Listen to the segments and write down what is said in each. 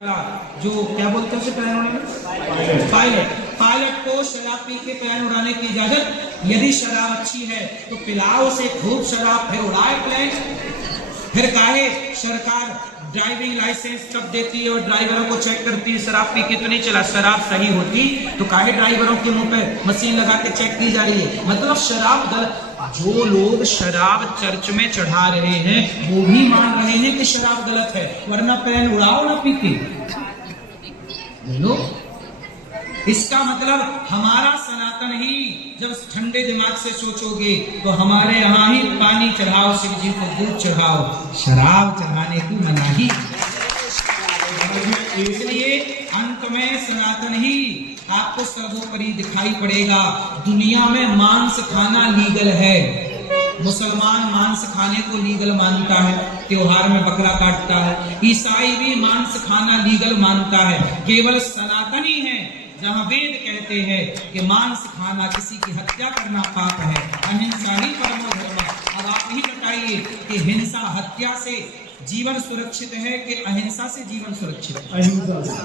जो क्या बोलते हैं उसे प्लान उड़ाने, पायलट को शराब पी के प्लान उड़ाने की इजाजत। यदि शराब अच्छी है तो पिलाओ उसे खूब शराब, फिर उड़ाए प्लेन। फिर काहे सरकार ड्राइविंग लाइसेंस कब देती है और ड्राइवरों को चेक करती है शराब पी के तो नहीं चला। शराब सही होती तो काहे ड्राइवरों के मुंह पे मशीन लगा के चेक की जा रही है। मतलब शराब गलत। जो लोग शराब चर्च में चढ़ा रहे हैं वो भी मान रहे हैं कि शराब गलत है, वरना प्लेन उड़ाओ ना पी के। बोलो, इसका मतलब हमारा सनातन ही जब ठंडे दिमाग से सोचोगे तो हमारे यहाँ ही पानी चढ़ाओ, शिव जी को दूध चढ़ाओ, शराब चढ़ाने की मनाही। इसलिए अंत में सनातन ही आपको सर्वोपरि दिखाई पड़ेगा। दुनिया में मांस खाना लीगल है। मुसलमान मांस खाने को लीगल मानता है, त्योहार में बकरा काटता है। ईसाई भी मांस खाना लीगल मानता है। केवल सनातनी है जहाँ वेद कहते हैं कि मांस खाना, किसी की हत्या करना पाप है, अहिंसा ही परमो धर्म। अब आप ही बताइए कि हिंसा, हत्या से जीवन सुरक्षित है कि अहिंसा से जीवन सुरक्षित है?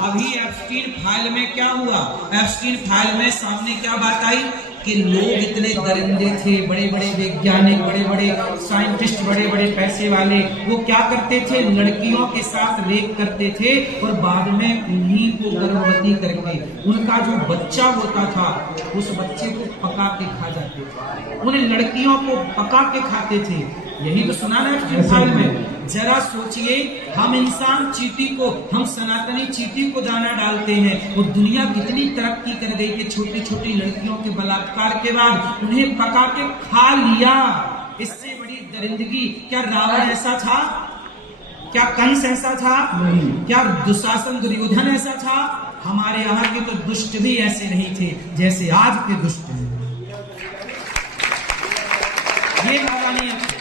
अभी एप्स्टीन फाइल में क्या हुआ? एप्स्टीन फाइल में सामने क्या बात आई कि लोग इतने दरिंदे थे, बड़े बड़े वैज्ञानिक, बड़े बड़े साइंटिस्ट, बड़े बड़े पैसे वाले, वो क्या करते थे? लड़कियों के साथ रेप करते थे और बाद में उन्हीं को गर्भवती करके उनका जो बच्चा होता था उस बच्चे को पका के खा जाते थे। उन लड़कियों को पका के खाते थे। यही तो सुना ना एप्स्टीन फाइल में। जरा सोचिए, हम इंसान चींटी को, हम सनातनी चींटी को दाना डालते हैं और दुनिया कितनी तरक्की कर गई कि छोटी छोटी लड़कियों के बलात्कार के बाद उन्हें पका के खा लिया। इससे बड़ी दरिंदगी क्या रावण ऐसा था? क्या कंस ऐसा था? क्या दुशासन दुर्योधन ऐसा था? हमारे यहाँ के तो दुष्ट भी ऐसे नहीं थे जैसे आज के दुष्ट हैं। ये नौरानियत,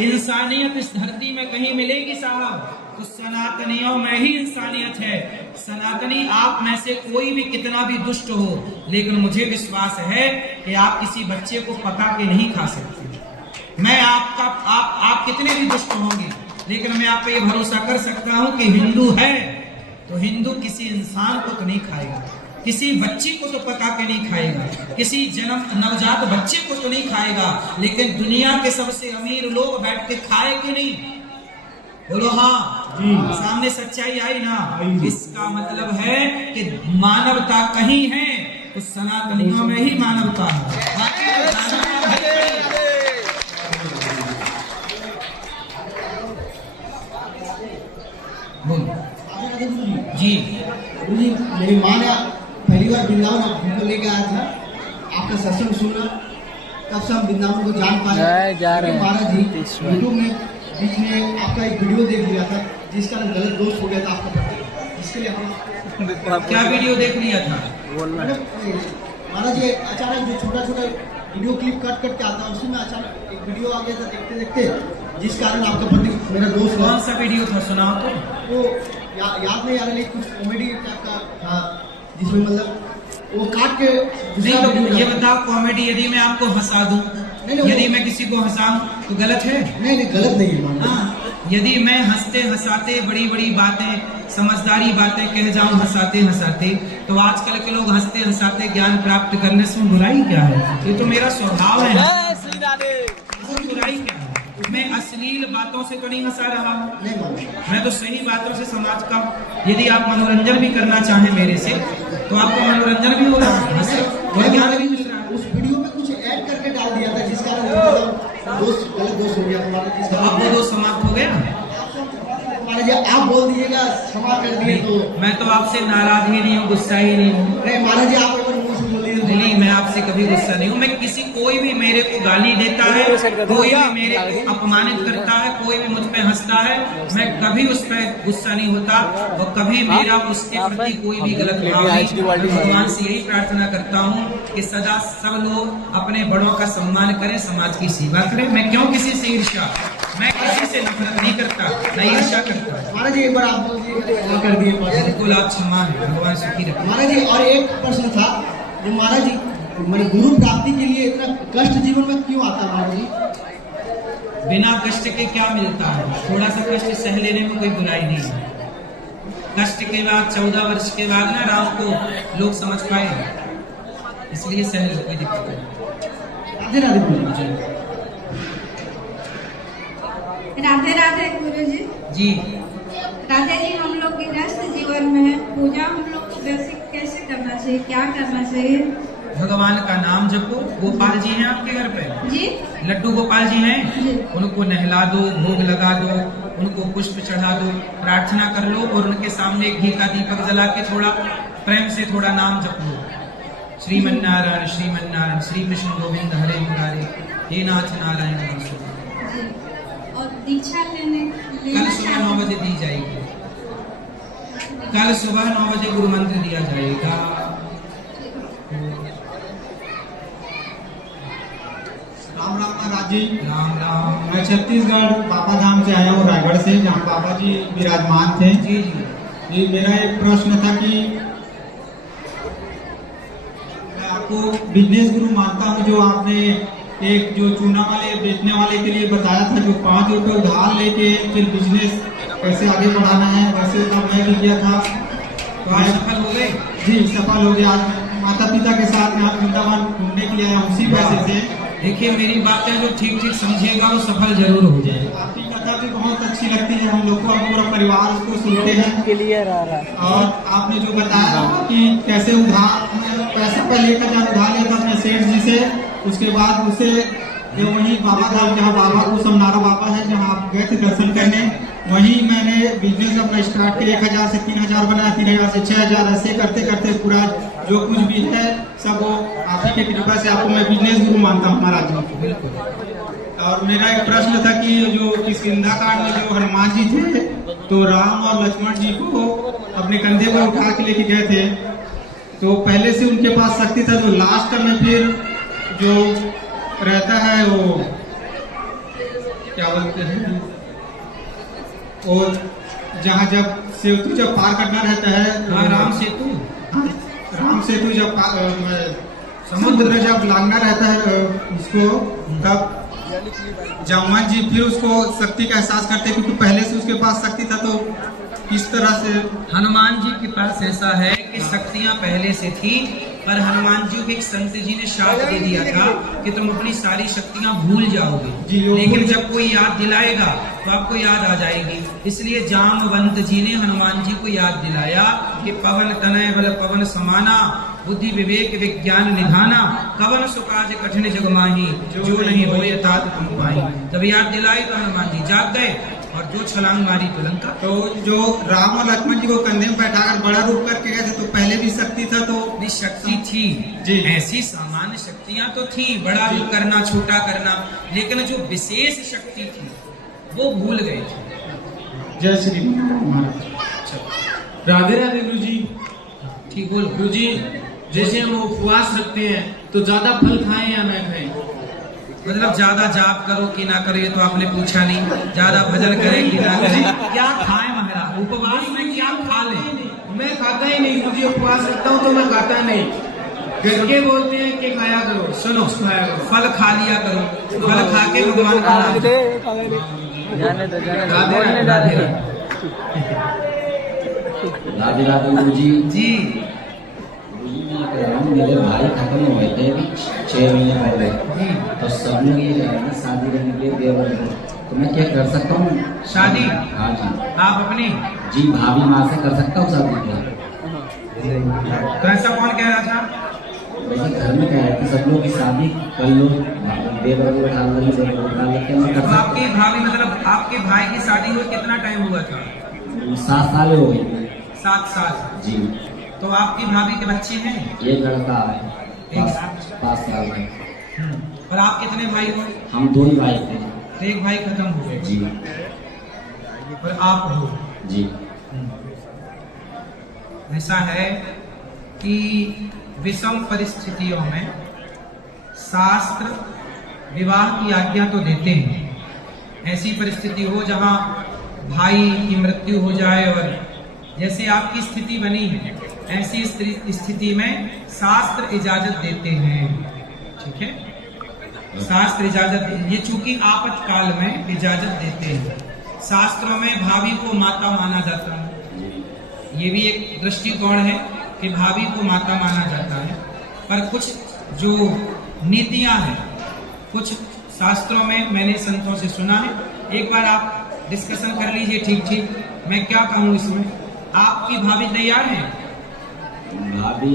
इंसानियत इस धरती में कहीं मिलेगी साहब तो सनातनियों में ही इंसानियत है। सनातनी आप में से कोई भी कितना भी दुष्ट हो, लेकिन मुझे विश्वास है कि आप किसी बच्चे को पका के नहीं खा सकते। मैं आप कितने भी दुष्ट होंगे, लेकिन मैं आप पे ये भरोसा कर सकता हूं कि हिंदू है तो हिंदू किसी इंसान को तो नहीं खाएगा, किसी बच्ची को तो पका के नहीं खाएगा, किसी नवजात बच्चे को तो नहीं खाएगा। लेकिन दुनिया के सबसे अमीर लोग बैठ के खाए कि नहीं? बोलो हाँ जी। सामने सच्चाई आई ना। इसका मतलब है कि मानवता कहीं है तो सनातनियों में ही मानवता है। जी मेरी माँ ने पहली बार वृंदावन हमको लेके आया था, आपका सत्संग सुना, तब से हम वृंदावन को जान पाए। महाराज जी यूट्यूब में बीच में आपका एक वीडियो देख लिया था जिसका गलत दोस्त हो गया था आपका प्रति, जिसके लिए हम क्या वीडियो देख लिया था? महाराज जी अचानक जो छोटा छोटा वीडियो क्लिप कट करके आता है, उसी में अचानक एक वीडियो आ गया था देखते देखते, जिस कारण आपका प्रति मेरा दोस्त। कौन सा वीडियो था, सुनाओ तो? वो याद नहीं आ रहा, लेकिन कुछ कॉमेडी टाइप का था जिसमें मतलब वो काट के नहीं। तो ये बताओ, कॉमेडी यदि मैं आपको हंसा दूं, यदि मैं किसी को हंसाऊं तो गलत है? नहीं गलत नहीं है। हाँ, यदि मैं हंसते हंसाते बड़ी बड़ी बातें, समझदारी बातें कह जाऊं हंसाते हंसाते, तो आजकल के लोग हंसते हंसाते ज्ञान प्राप्त करने से बुराई क्या है? ये तो मेरा स्वभाव है ना। बुराई क्या है? मैं अश्लील बातों से तो नहीं हंसा रहा हूँ, मैं तो सही बातों से समाज का, यदि आप मनोरंजन भी करना चाहें मेरे से तो आपको मनोरंजन भी होगा और ज्ञान भी मिल रहा है। उस वीडियो में कुछ ऐड करके डाल दिया था जिस कारण दोस्त गलत दोस्त हो गया हमारा। तो अब वो दोस्त समाप्त हो गया। महाराज जी आप बोल दिएगा क्षमा कर दिए तो मैं तो आपसे नाराज ही नहीं हूँ, गुस्सा ही नहीं हूँ। महाराज जी आप एक बार मुंह से बोलिए। नहीं, मैं आपसे कभी गुस्सा नहीं हूँ। मैं किसी, कोई भी मेरे को गाली देता है, कोई भी मेरे को अपमानित करता है, कोई भी मुझ पे हंसता है, मैं कभी उस पर गुस्सा नहीं होता और कभी मेरा उसके प्रति कोई भी गलत भाव नहीं। भगवान से यही प्रार्थना करता हूँ कि सदा सब लोग अपने बड़ों का सम्मान करें, समाज की सेवा करें। मैं क्यों किसी से ईर्ष्या, मैं किसी से नफरत नहीं करता, नहीं ईर्ष्या करता। महाराज जी एक बार आप कर दिए, बिल्कुल आप सम्मान, भगवान सुखी रखें। महाराज जी और एक प्रश्न था जो महाराज जी मेरे गुरु प्राप्ति के लिए इतना कष्ट जीवन में क्यों आता है? महाराज जी बिना कष्ट के क्या मिलता है? थोड़ा सा कष्ट सह लेने में कोई बुराई नहीं है। कष्ट के बाद 14 वर्ष के बाद ना राम को लोग समझ पाए, इसलिए सहज कोई दिक्कत नहीं। राधे राधे गुरुजी। राधे राधे गुरुजी। जी राधे जी, हम लोग गृहस्थ जीवन में है, पूजा हम लोग को वैसे कैसे करना चाहिए, क्या करना चाहिए? भगवान का नाम जपो। गोपाल जी हैं आपके घर पे? जी। लड्डू गोपाल जी हैं, जी। उनको नहला दो, भोग लगा दो, उनको पुष्प चढ़ा दो, प्रार्थना कर लो और उनके सामने घी का दीपक जला के थोड़ा प्रेम से थोड़ा नाम जप लो। श्रीमन्नारायण श्रीमन्नारायण, श्री कृष्ण गोविंद हरे मुरारे, हे नाथ नारायण नमः। जी। और दीक्षा कल सुबह 9 बजे दी जाएगी। कल सुबह 9 बजे गुरु मंत्र दिया जाएगा। राम राम महाराज जी। राम राम। मैं छत्तीसगढ़ बाबा धाम से आया हूँ, रायगढ़ से, जहाँ बाबा जी विराजमान थे। जी जी जी, मेरा एक प्रश्न था कि मैं आपको बिजनेस गुरु मानता हूँ, जो आपने एक जो चूना वाले बेचने वाले के लिए बताया था, जो 5 रुपए उधार लेके फिर बिजनेस कैसे आगे बढ़ाना है, वैसे तो मैं भी किया था। तो आज सफल हो गए? जी सफल हो गया। आज माता पिता के साथ मैं वृंदावन घूमने के लिए आया उसी पैसे से। देखिए मेरी बातें जो ठीक ठीक समझेगा वो सफल जरूर हो जाएगा। आपकी कथा भी बहुत अच्छी लगती है, हम लोग को, हम पूरा परिवार उसको सुनते हैं। क्लियर आ रहा है। और आपने जो बताया था कि कैसे उधार पैसा पहले 1,000 उधार लिया था अपने सेठ जी से, उसके बाद उसे जो वही बाबा धाम, जहाँ बाबा को समनारा बाबा है, जहाँ आप गए थे दर्शन करने, वहीं मैंने बिजनेस अपना स्टार्ट किया। 1,000 से 3,000 बनाया, 3,000 से 6,000, ऐसे करते करते पूरा जो कुछ भी है सब वो आप ही की कृपा से। आपको मैं बिजनेस गुरु मानता हूँ महाराज जी। और मेरा एक प्रश्न था कि जो किष्किंधा कांड में जो हनुमान जी थे, तो राम और लक्ष्मण जी को अपने कंधे पर उठा के लेके गए थे, तो पहले से उनके पास शक्ति था, जो लास्ट में फिर जो रहता है वो क्या बोलते हैं, वो जहाँ जब सेतु जब पार करना रहता है, हाँ, राम सेतु जब समुद्र जब लांघना रहता है उसको, तब जामवंत जी फिर उसको शक्ति का एहसास करते हैं, क्योंकि पहले से उसके पास शक्ति था। तो किस तरह से हनुमान जी के पास ऐसा है कि शक्तियां पहले से थी, पर हनुमान जी को एक संत जी ने शाप दे दिया था कि तुम अपनी सारी शक्तियां भूल जाओगे, लेकिन जब कोई याद दिलाएगा तो आपको याद आ जाएगी। इसलिए जामवंत जी ने हनुमान जी को याद दिलाया कि पवन तनय बल पवन समाना, बुद्धि विवेक विज्ञान निधाना, कवन सुकाज कठिन जग माही, जो नहीं होए तात तुम पाई। तब याद दिलाई तो हनुमान जी जाग गए और जो छलांग मारी तो लंका। तो जो राम और लक्ष्मण जी को कंधे में बैठाकर बड़ा रूप करके गए थे, तो पहले भी शक्ति था, तो भी शक्ति थी जी। ऐसी सामान्य शक्तियां तो थी, बड़ा रूप करना, छोटा करना, लेकिन जो विशेष शक्ति थी वो भूल गए थे। जय श्री महाराज। राधे राधे गुरु जी। ठीक बोल गुरु जी, जैसे हम उपवास रखते हैं तो ज्यादा फल खाएं या ना खाएं? मतलब ज्यादा जाप करो कि ना करो ये तो आपने पूछा नहीं, ज्यादा भजन करें कि ना करें, क्या खाएं महाराज? उपवास में क्या खा लें? मैं खाता ही नहीं गुरु जी, उपवास रखता हूँ तो मैं खाता नहीं। घर के बोलते हैं कि खाया करो, सुनो, खाया करो, फल खा लिया करो, फल खा के भगवान का नाम। जाने दो राधे राधे राधे राधे राधे गुरु जी। जी मेरे भाई खत्म हुए थे अभी 6 महीने पहले, तो सब लोग ये कह रहे हैं शादी करने के लिए देवर को, तो मैं क्या कर सकता हूँ? शादी? हाँ जी। आप अपनी जी भाभी माँ से कर सकता हूँ शादी को? तो ऐसा कौन कह रहा था? वैसे घर में कह रहे थे सब लोग की शादी कर लो, देवर को उठा लो, देवर को उठा लो, क्या मैं कर तो सकता आपकी भाभी मतलब आपके भाई की शादी हुई कितना टाइम हुआ था? हूँ? 7 साल हो गए। 7 साल। जी। तो आपकी भाभी के बच्चे हैं? एक लड़का है 5 साल का। और आप कितने भाई हो? हम 2 ही भाई थे। तो एक भाई खत्म हो गए जी और आप हो। जी। ऐसा है कि विषम परिस्थितियों में शास्त्र विवाह की आज्ञा तो देते हैं। ऐसी परिस्थिति हो जहां भाई की मृत्यु हो जाए और जैसे आपकी स्थिति बनी है, ऐसी स्थिति में शास्त्र इजाजत देते हैं। ठीक है, शास्त्र इजाजत, ये चूंकि आपातकाल में इजाजत देते हैं। शास्त्रों में भाभी को माता माना जाता है, ये भी एक दृष्टिकोण है कि भाभी को माता माना जाता है, पर कुछ जो नीतियां हैं, कुछ शास्त्रों में मैंने संतों से सुना है। एक बार आप डिस्कशन कर लीजिए ठीक ठीक, मैं क्या कहूँ इसमें। आपकी भाभी तैयार है? भाभी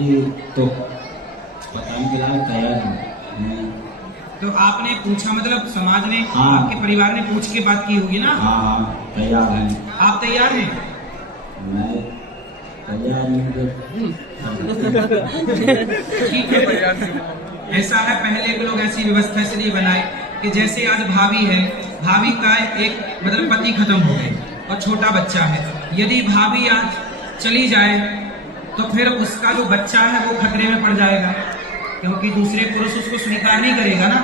तो पता नहीं फिलहाल तैयार है। तो आपने पूछा, मतलब समाज ने, हाँ। आपके परिवार ने पूछ के बात की होगी ना? हाँ तैयार है। आप तैयार हैं? मैं तैयार नहीं। ठीक है। ऐसा है, पहले के लोग ऐसी व्यवस्था इसलिए बनाए कि जैसे आज भाभी है, भाभी का एक मतलब पति खत्म हो गए और छोटा बच्चा है, यदि भाभी आज चली जाए तो फिर उसका जो बच्चा है वो खतरे में पड़ जाएगा, क्योंकि दूसरे पुरुष उसको स्वीकार नहीं करेगा ना।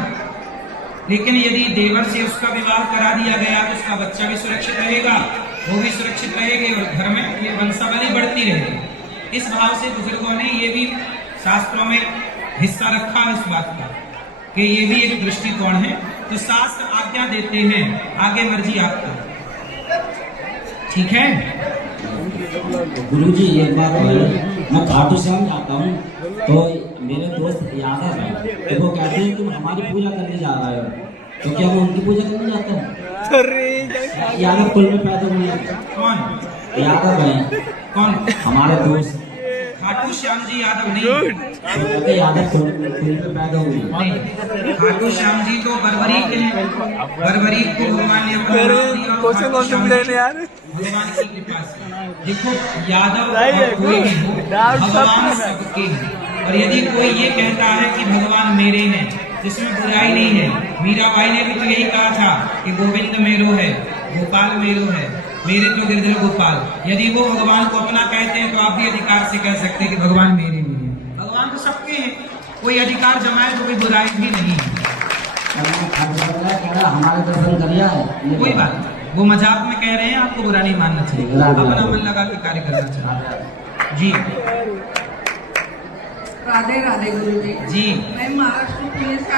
लेकिन यदि देवर से उसका विवाह करा दिया गया तो उसका बच्चा भी सुरक्षित रहेगा, वो भी सुरक्षित रहेगी और घर में ये वंशावली बढ़ती रहेगी। इस भाव से बुजुर्गों ने ये भी शास्त्रों में हिस्सा रखा है इस बात का कि ये भी एक दृष्टिकोण है। तो शास्त्र आज्ञा देते हैं, आगे मर्जी आपकी। ठीक है? गुरुजी एक बात है, मैं खाटू श्याम जाता हूँ तो मेरे दोस्त यादव है, तो वो कहते हैं तुम हमारी पूजा करने जा रहे हो, तो क्या मैं उनकी पूजा करने जाता हूँ? यादव कुल में पैदा हुए हैं। कौन? यादव है। कौन? हमारे दोस्त खाटू श्याम जी यादव नहीं, तो कहते यादव कुल में पैदा हुए हैं। नहीं, खाटू श्याम जी तो बरबरी के हैं। बरबरी को भगवान ने अपना नाम दिया और खाटू श्याम जी भगवान की कृपा से। देखो यादव कोई भी हो, भगवान सबके हैं। और यदि कोई ये कहता है कि भगवान मेरे हैं, जिसमें बुराई नहीं है। मीराबाई ने भी तो यही कहा था कि गोविंद मेरो है, गोपाल मेरो है, मेरे तो गिरधर गोपाल। यदि वो भगवान को अपना कहते हैं तो आप भी अधिकार से कह सकते हैं कि भगवान मेरे नहीं है। भगवान तो सबके हैं, कोई अधिकार जमाए तो कोई बुराई भी नहीं है। हमारे दर्शन करिया है, कोई बात नहीं, वो मजाक में कह रहे हैं, आपको बुरा नहीं मानना चाहिए, अपना मन लगा के कार्य करना चाहिए। जी राधे राधे गुरु जी। जी। मैं महाराष्ट्र पुलिस का